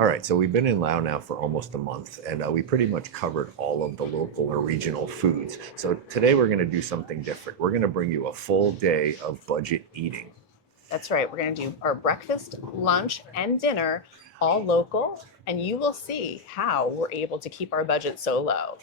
All right, so we've been in Laos now for almost a month, and we pretty much covered all of the local or regional foods. So today we're going to do something different. We're going to bring you a full day of budget eating. That's right. We're going to do our breakfast, lunch, and dinner all local, and you will see how we're able to keep our budget so low.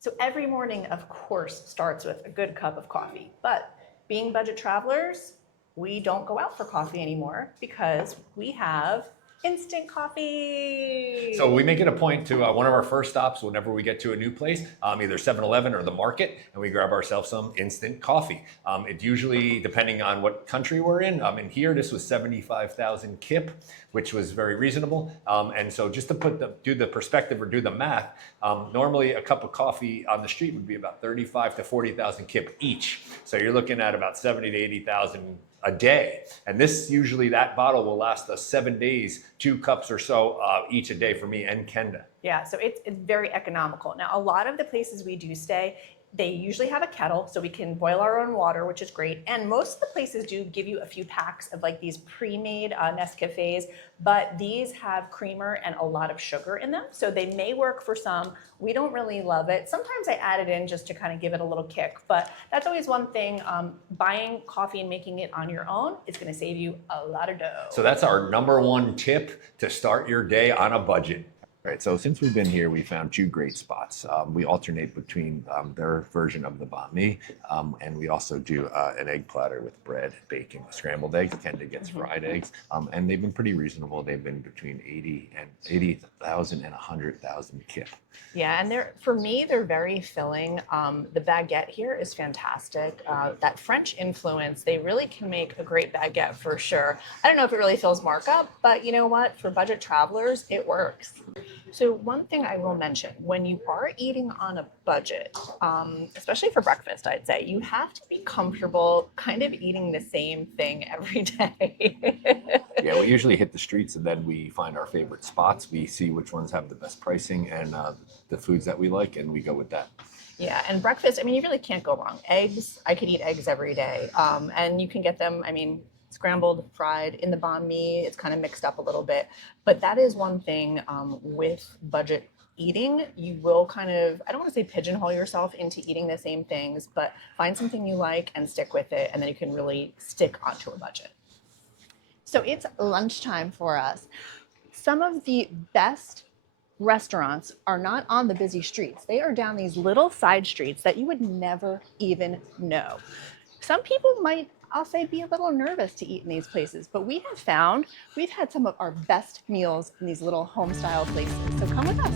So every morning, of course, starts with a good cup of coffee. But being budget travelers, we don't go out for coffee anymore because we have instant coffee. So we make it a point to one of our first stops whenever we get to a new place, either 7-Eleven or the market, and we grab ourselves some instant coffee. It usually, depending on what country we're in here this was 75,000 kip, which was very reasonable. And so just to do the perspective or do the math, normally a cup of coffee on the street would be about 35 to 40,000 kip each. So you're looking at about 70 to 80,000 a day. And that bottle will last us 7 days, 2 cups or so each a day for me and Kenda. Yeah, so it's very economical. Now, a lot of the places we do stay, they usually have a kettle, so we can boil our own water, which is great. And most of the places do give you a few packs of like these pre-made Nescafes, but these have creamer and a lot of sugar in them. So they may work for some. We don't really love it. Sometimes I add it in just to kind of give it a little kick, but that's always one thing. Buying coffee and making it on your own is going to save you a lot of dough. So that's our number one tip to start your day on a budget. Right, so since we've been here, we found 2 great spots. We alternate between their version of the banh mi, and we also do an egg platter with bread, bacon, scrambled eggs. Kenda gets fried eggs, and they've been pretty reasonable. They've been between 80,000 and 100,000 kip. Yeah, and for me, they're very filling. The baguette here is fantastic. That French influence, they really can make a great baguette for sure. I don't know if it really fills markup, but you know what? For budget travelers, it works. So one thing I will mention, when you are eating on a budget, especially for breakfast, I'd say, you have to be comfortable kind of eating the same thing every day. Yeah, we usually hit the streets and then we find our favorite spots. We see which ones have the best pricing and the foods that we like, and we go with that. Yeah, and breakfast, I mean, you really can't go wrong. Eggs, I could eat eggs every day. And you can get them, I mean, scrambled, fried. In the banh mi, it's kind of mixed up a little bit. But that is one thing with budget eating. You will kind of, I don't want to say pigeonhole yourself into eating the same things, but find something you like and stick with it, and then you can really stick onto a budget. So it's lunchtime for us. Some of the best restaurants are not on the busy streets. They are down these little side streets that you would never even know. Some people might, I'll say, be a little nervous to eat in these places, but we have found we've had some of our best meals in these little home style places. So come with us.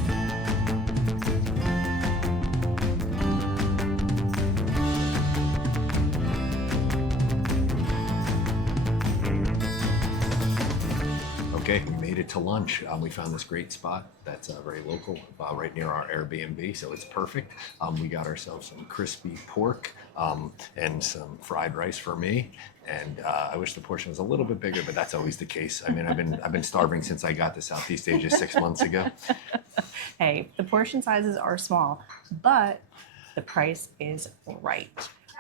Okay, we made it to lunch. We found this great spot that's very local, right near our Airbnb, so it's perfect. We got ourselves some crispy pork and some fried rice for me. And I wish the portion was a little bit bigger, but that's always the case. I mean, I've been starving since I got to Southeast Asia 6 months ago. Hey, the portion sizes are small, but the price is right.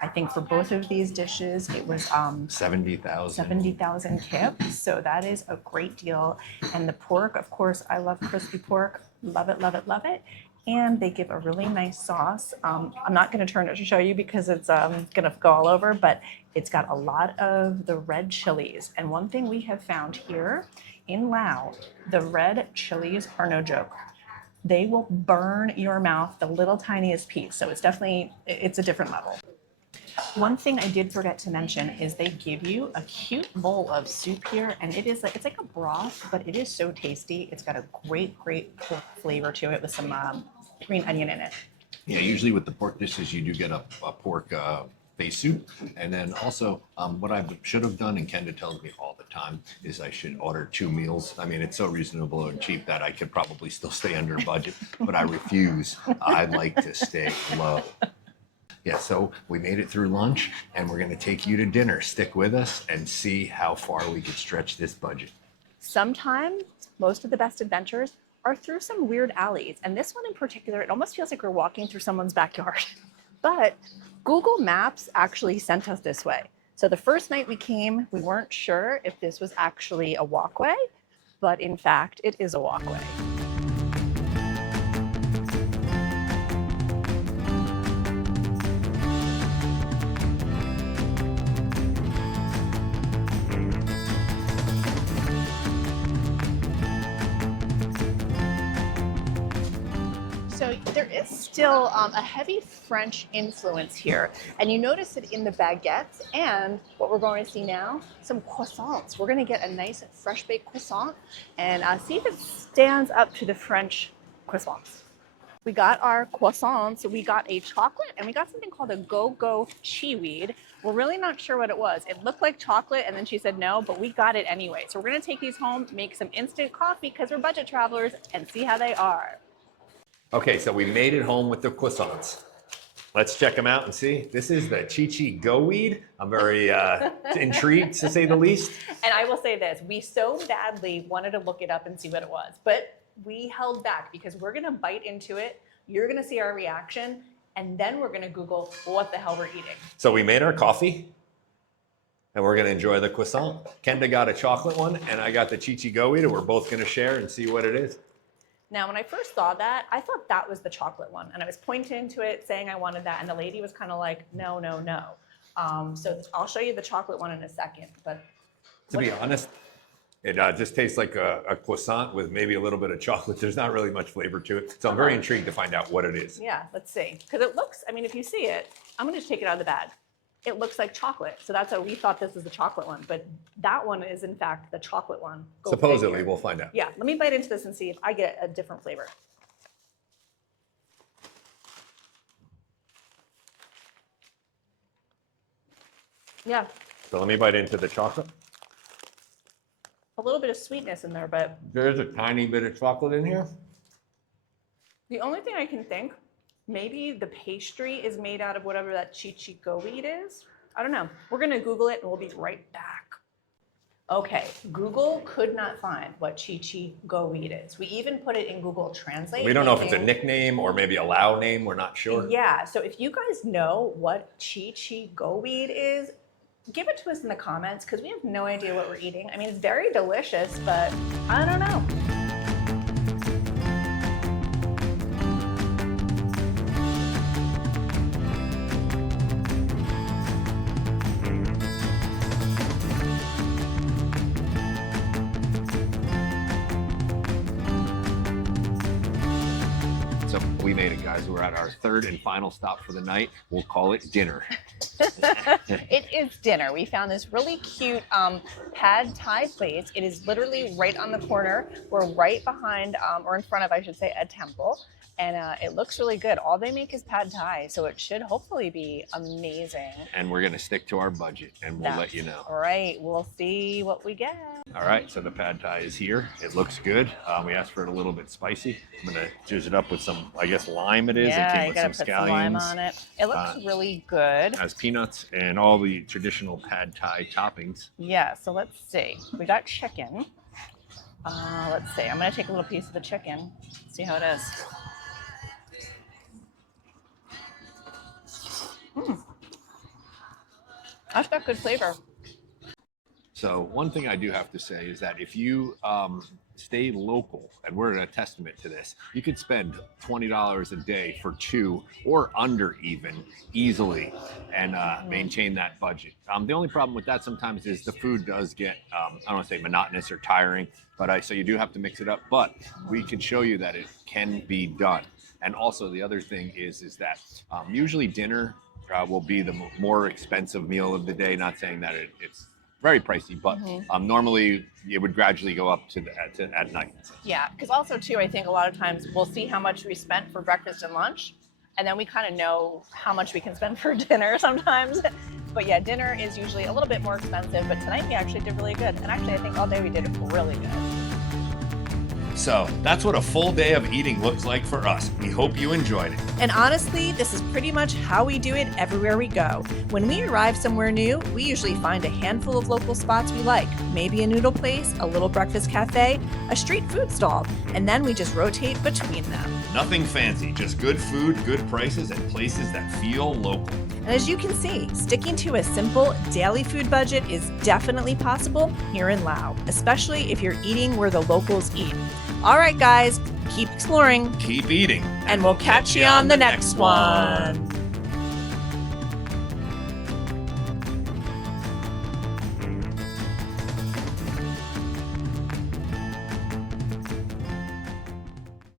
I think for both of these dishes, it was 70,000 kip. So that is a great deal. And the pork, of course, I love crispy pork. Love it, love it, love it. And they give a really nice sauce. I'm not going to turn it to show you because it's going to go all over, but it's got a lot of the red chilies. And one thing we have found here in Laos, the red chilies are no joke. They will burn your mouth the little tiniest piece. So it's a different level. One thing I did forget to mention is they give you a cute bowl of soup here, and it's like a broth, but it is so tasty. It's got a great pork flavor to it with some green onion in it. Yeah, usually with the pork dishes, you do get a pork base soup. And then also what I should have done, and Kenda tells me all the time, is I should order 2 meals. I mean, it's so reasonable and cheap that I could probably still stay under budget, but I refuse. I like to stay low. Yeah, so we made it through lunch, and we're going to take you to dinner. Stick with us and see how far we could stretch this budget. Sometimes most of the best adventures are through some weird alleys. And this one in particular, it almost feels like we're walking through someone's backyard. But Google Maps actually sent us this way. So the first night we came, we weren't sure if this was actually a walkway, but in fact, it is a walkway. So there is still a heavy French influence here. And you notice it in the baguettes and what we're going to see now, some croissants. We're going to get a nice fresh baked croissant and see if it stands up to the French croissants. We got our croissants. We got a chocolate and we got something called a go-go chiweed. We're really not sure what it was. It looked like chocolate and then she said no, but we got it anyway. So we're going to take these home, make some instant coffee because we're budget travelers and see how they are. Okay, so we made it home with the croissants. Let's check them out and see. This is the Chi Go Weed. I'm very intrigued, to say the least. And I will say this, we so badly wanted to look it up and see what it was, but we held back because we're gonna bite into it, you're gonna see our reaction, and then we're gonna Google what the hell we're eating. So we made our coffee, and we're gonna enjoy the croissant. Kenda got a chocolate one, and I got the Chi Go Weed, and we're both gonna share and see what it is. Now, when I first saw that, I thought that was the chocolate one. And I was pointing to it saying I wanted that. And the lady was kind of like, no, no, no. So I'll show you the chocolate one in a second. But To be honest, it just tastes like a croissant with maybe a little bit of chocolate. There's not really much flavor to it. So I'm very intrigued to find out what it is. Yeah, let's see. Because it looks, I mean, if you see it, I'm going to just take it out of the bag. It looks like chocolate. So that's why we thought this was the chocolate one. But that one is, in fact, the chocolate one. Go Supposedly, figure. we'll find out. Yeah, let me bite into this and see if I get a different flavor. Yeah, So let me bite into the chocolate. a little bit of sweetness in there, but There's a tiny bit of chocolate in here. the only thing I can think, maybe the pastry is made out of whatever that Chi Go Weed is. I don't know. We're going to Google it and we'll be right back. Okay, Google could not find what Chi Go Weed is. We even put it in Google Translate. We don't know if it's a thinking- nickname or maybe a Lao name. We're not sure. Yeah, so if you guys know what Chi Go Weed is, give it to us in the comments because we have no idea what we're eating. I mean, it's very delicious, but I don't know. So we made it, guys. We're at our third and final stop for the night. We'll call it dinner. It is dinner. We found this really cute pad thai place. It is literally right on the corner. We're right behind, or in front of, I should say, a temple. And it looks really good. All they make is pad thai, so it should hopefully be amazing. And we're going to stick to our budget, and we'll let you know. All right, we'll see what we get. All right, so the pad thai is here. It looks good. We asked for it a little bit spicy. I'm going to juice it up with some, I guess, lime it is. Yeah, it came you with gotta some put some lime scallions. on it. It looks really good. Has peanuts and all the traditional pad thai toppings. Yeah, so let's see. We got chicken. Let's see. I'm gonna take a little piece of the chicken, see how it is. That's got good flavor. So one thing I do have to say is that if you stay local, and we're a testament to this, you could spend $20 a day for two or under even easily and maintain that budget. The only problem with that sometimes is the food does get, I don't want to say monotonous or tiring, but so you do have to mix it up, but we can show you that it can be done. And also the other thing is that usually dinner will be the more expensive meal of the day, not saying that it's very pricey, but normally it would gradually go up to at night. Yeah, because also too, I think a lot of times we'll see how much we spent for breakfast and lunch, and then we kind of know how much we can spend for dinner sometimes. But yeah, dinner is usually a little bit more expensive, but tonight we actually did really good. And actually, I think all day we did really good. So that's what a full day of eating looks like for us. We hope you enjoyed it. And honestly, this is pretty much how we do it everywhere we go. When we arrive somewhere new, we usually find a handful of local spots we like, maybe a noodle place, a little breakfast cafe, a street food stall, and then we just rotate between them. Nothing fancy, just good food, good prices, and places that feel local. And as you can see, sticking to a simple daily food budget is definitely possible here in Laos, especially if you're eating where the locals eat. All right, guys, keep exploring, Keep eating. and we'll catch you on the next one.